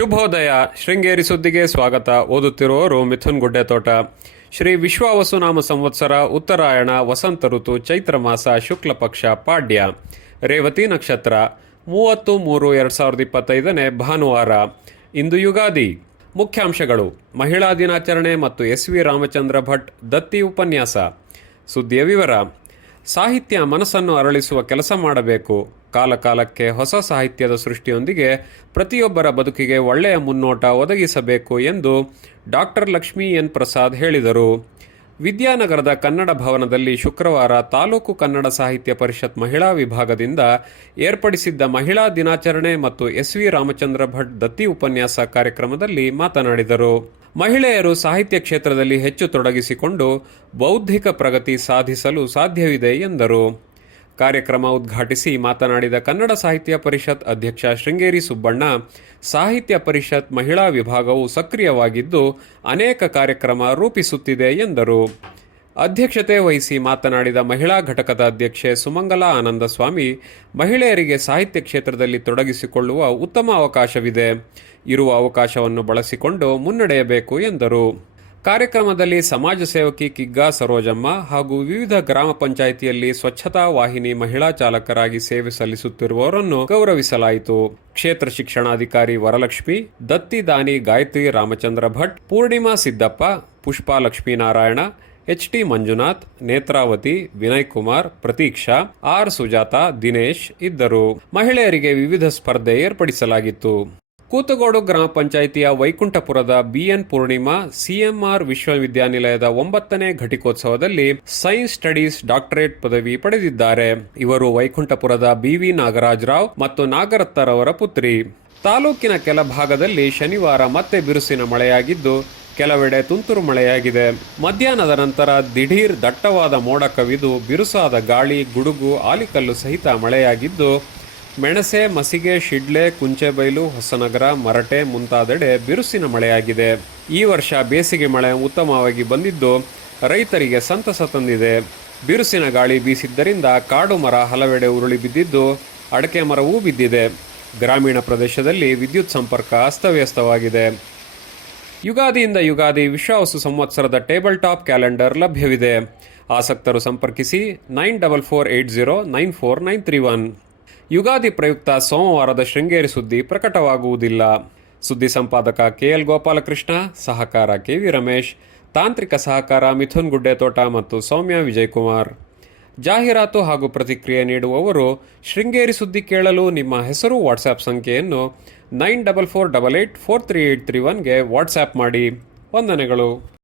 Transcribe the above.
ಶುಭೋದಯ. ಶೃಂಗೇರಿ ಸುದ್ದಿಗೆ ಸ್ವಾಗತ. ಓದುತ್ತಿರುವವರು ಮಿಥುನ್ ಗುಡ್ಡೆತೋಟ. ಶ್ರೀ ವಿಶ್ವಾವಸುನಾಮ ಸಂವತ್ಸರ, ಉತ್ತರಾಯಣ, ವಸಂತ ಋತು, ಚೈತ್ರ ಮಾಸ, ಶುಕ್ಲ ಪಕ್ಷ, ಪಾಡ್ಯ, ರೇವತಿ ನಕ್ಷತ್ರ, 30-3-2025 ಭಾನುವಾರ. ಇಂದು ಯುಗಾದಿ. ಮುಖ್ಯಾಂಶಗಳು: ಮಹಿಳಾ ದಿನಾಚರಣೆ ಮತ್ತು ಎಸ್.ವಿ. ರಾಮಚಂದ್ರ ಭಟ್ ದತ್ತಿ ಉಪನ್ಯಾಸ. ಸುದ್ದಿಯ ವಿವರ: ಸಾಹಿತ್ಯ ಮನಸ್ಸನ್ನು ಅರಳಿಸುವ ಕೆಲಸ ಮಾಡಬೇಕು. ಕಾಲಕಾಲಕ್ಕೆ ಹೊಸ ಸಾಹಿತ್ಯದ ಸೃಷ್ಟಿಯೊಂದಿಗೆ ಪ್ರತಿಯೊಬ್ಬರ ಬದುಕಿಗೆ ಒಳ್ಳೆಯ ಮುನ್ನೋಟ ಒದಗಿಸಬೇಕು ಎಂದು ಡಾಕ್ಟರ್ ಲಕ್ಷ್ಮೀ ಎನ್ ಪ್ರಸಾದ್ ಹೇಳಿದರು. ವಿದ್ಯಾನಗರದ ಕನ್ನಡ ಭವನದಲ್ಲಿ ಶುಕ್ರವಾರ ತಾಲೂಕು ಕನ್ನಡ ಸಾಹಿತ್ಯ ಪರಿಷತ್ ಮಹಿಳಾ ವಿಭಾಗದಿಂದ ಏರ್ಪಡಿಸಿದ್ದ ಮಹಿಳಾ ದಿನಾಚರಣೆ ಮತ್ತು ಎಸ್.ವಿ. ರಾಮಚಂದ್ರ ಭಟ್ ದತ್ತಿ ಉಪನ್ಯಾಸ ಕಾರ್ಯಕ್ರಮದಲ್ಲಿ ಮಾತನಾಡಿದರು. ಮಹಿಳೆಯರು ಸಾಹಿತ್ಯ ಕ್ಷೇತ್ರದಲ್ಲಿ ಹೆಚ್ಚು ತೊಡಗಿಸಿಕೊಂಡು ಬೌದ್ಧಿಕ ಪ್ರಗತಿ ಸಾಧಿಸಲು ಸಾಧ್ಯವಿದೆ ಎಂದರು. ಕಾರ್ಯಕ್ರಮ ಉದ್ಘಾಟಿಸಿ ಮಾತನಾಡಿದ ಕನ್ನಡ ಸಾಹಿತ್ಯ ಪರಿಷತ್ ಅಧ್ಯಕ್ಷ ಶೃಂಗೇರಿ ಸುಬ್ಬಣ್ಣ, ಸಾಹಿತ್ಯ ಪರಿಷತ್ ಮಹಿಳಾ ವಿಭಾಗವು ಸಕ್ರಿಯವಾಗಿದ್ದು ಅನೇಕ ಕಾರ್ಯಕ್ರಮ ರೂಪಿಸುತ್ತಿದೆ ಎಂದರು. ಅಧ್ಯಕ್ಷತೆ ವಹಿಸಿ ಮಾತನಾಡಿದ ಮಹಿಳಾ ಘಟಕದ ಅಧ್ಯಕ್ಷೆ ಸುಮಂಗಲಾ ಆನಂದಸ್ವಾಮಿ, ಮಹಿಳೆಯರಿಗೆ ಸಾಹಿತ್ಯ ಕ್ಷೇತ್ರದಲ್ಲಿ ತೊಡಗಿಸಿಕೊಳ್ಳುವ ಉತ್ತಮ ಅವಕಾಶವಿದೆ. ಇರುವ ಅವಕಾಶವನ್ನು ಬಳಸಿಕೊಂಡು ಮುನ್ನಡೆಯಬೇಕು ಎಂದರು. ಕಾರ್ಯಕ್ರಮದಲ್ಲಿ ಸಮಾಜ ಸೇವಕಿ ಕಿಗ್ಗಾ ಸರೋಜಮ್ಮ ಹಾಗೂ ವಿವಿಧ ಗ್ರಾಮ ಪಂಚಾಯಿತಿಯಲ್ಲಿ ಸ್ವಚ್ಛತಾ ವಾಹಿನಿ ಮಹಿಳಾ ಚಾಲಕರಾಗಿ ಸೇವೆ ಸಲ್ಲಿಸುತ್ತಿರುವವರನ್ನು ಗೌರವಿಸಲಾಯಿತು. ಕ್ಷೇತ್ರ ಶಿಕ್ಷಣಾಧಿಕಾರಿ ವರಲಕ್ಷ್ಮಿ, ದತ್ತಿ ದಾನಿ ಗಾಯತ್ರಿ ರಾಮಚಂದ್ರ ಭಟ್, ಪೂರ್ಣಿಮಾ ಸಿದ್ದಪ್ಪ, ಪುಷ್ಪಾ ಲಕ್ಷ್ಮೀನಾರಾಯಣ, ಎಚ್.ಟಿ. ಮಂಜುನಾಥ್, ನೇತ್ರಾವತಿ, ವಿನಯ್ ಕುಮಾರ್, ಪ್ರತೀಕ್ಷಾ, ಆರ್. ಸುಜಾತಾ, ದಿನೇಶ್ ಇದ್ದರು. ಮಹಿಳೆಯರಿಗೆ ವಿವಿಧ ಸ್ಪರ್ಧೆ ಏರ್ಪಡಿಸಲಾಗಿತ್ತು. ಕೂತಗೋಡು ಗ್ರಾಮ ಪಂಚಾಯಿತಿಯ ವೈಕುಂಠಪುರದ ಬಿ.ಎನ್. ಪೂರ್ಣಿಮಾ ಸಿಎಂಆರ್ ವಿಶ್ವವಿದ್ಯಾನಿಲಯದ 9ನೇ ಘಟಿಕೋತ್ಸವದಲ್ಲಿ ಸೈನ್ಸ್ ಸ್ಟಡೀಸ್ ಡಾಕ್ಟರೇಟ್ ಪದವಿ ಪಡೆದಿದ್ದಾರೆ. ಇವರು ವೈಕುಂಠಪುರದ ಬಿ.ವಿ. ನಾಗರಾಜರಾವ್ ಮತ್ತು ನಾಗರತ್ತರವರ ಪುತ್ರಿ. ತಾಲೂಕಿನ ಕೆಲ ಭಾಗದಲ್ಲಿ ಶನಿವಾರ ಮತ್ತೆ ಬಿರುಸಿನ ಮಳೆಯಾಗಿದ್ದು ಕೆಲವೆಡೆ ತುಂತುರು ಮಳೆಯಾಗಿದೆ. ಮಧ್ಯಾಹ್ನದ ನಂತರ ದಿಢೀರ್ ದಟ್ಟವಾದ ಮೋಡ ಕವಿದು ಬಿರುಸಾದ ಗಾಳಿ, ಗುಡುಗು, ಆಲಿಕಲ್ಲು ಸಹಿತ ಮಳೆಯಾಗಿದ್ದು ಮೆಣಸೆ, ಮಸಿಗೆ, ಶಿಡ್ಲೆ, ಕುಂಚೆಬೈಲು, ಹೊಸನಗರ, ಮರಟೆ ಮುಂತಾದೆಡೆ ಬಿರುಸಿನ ಮಳೆಯಾಗಿದೆ. ಈ ವರ್ಷ ಬೇಸಿಗೆ ಮಳೆ ಉತ್ತಮವಾಗಿ ಬಂದಿದ್ದು ರೈತರಿಗೆ ಸಂತಸ ತಂದಿದೆ. ಬಿರುಸಿನ ಗಾಳಿ ಬೀಸಿದ್ದರಿಂದ ಕಾಡು ಮರ ಹಲವೆಡೆ ಉರುಳಿ ಬಿದ್ದಿದ್ದು ಅಡಕೆ ಮರವೂ ಬಿದ್ದಿದೆ. ಗ್ರಾಮೀಣ ಪ್ರದೇಶದಲ್ಲಿ ವಿದ್ಯುತ್ ಸಂಪರ್ಕ ಅಸ್ತವ್ಯಸ್ತವಾಗಿದೆ. ಯುಗಾದಿಯಿಂದ ಯುಗಾದಿ ವಿಶ್ವಾವಸು ಸಂವತ್ಸರದ ಟೇಬಲ್ ಟಾಪ್ ಕ್ಯಾಲೆಂಡರ್ ಲಭ್ಯವಿದೆ. ಆಸಕ್ತರು ಸಂಪರ್ಕಿಸಿ 9480949931. ಯುಗಾದಿ ಪ್ರಯುಕ್ತ ಸೋಮವಾರದ ಶೃಂಗೇರಿ ಸುದ್ದಿ ಪ್ರಕಟವಾಗುವುದಿಲ್ಲ. ಸುದ್ದಿ ಸಂಪಾದಕ ಕೆಎಲ್ ಗೋಪಾಲಕೃಷ್ಣ, ಸಹಕಾರ ಕೆವಿ ರಮೇಶ್, ತಾಂತ್ರಿಕ ಸಹಕಾರ ಮಿಥುನ್ ಗುಡ್ಡೆತೋಟ ಮತ್ತು ಸೌಮ್ಯ ವಿಜಯಕುಮಾರ್. ಜಾಹೀರಾತು ಹಾಗೂ ಪ್ರತಿಕ್ರಿಯೆ ನೀಡುವವರು ಶೃಂಗೇರಿ ಸುದ್ದಿ ಕೇಳಲು ನಿಮ್ಮ ಹೆಸರು ವಾಟ್ಸ್ಆ್ಯಪ್ ಸಂಖ್ಯೆಯನ್ನು 9448843831ಗೆ ವಾಟ್ಸ್ಆ್ಯಪ್ ಮಾಡಿ. ವಂದನೆಗಳು.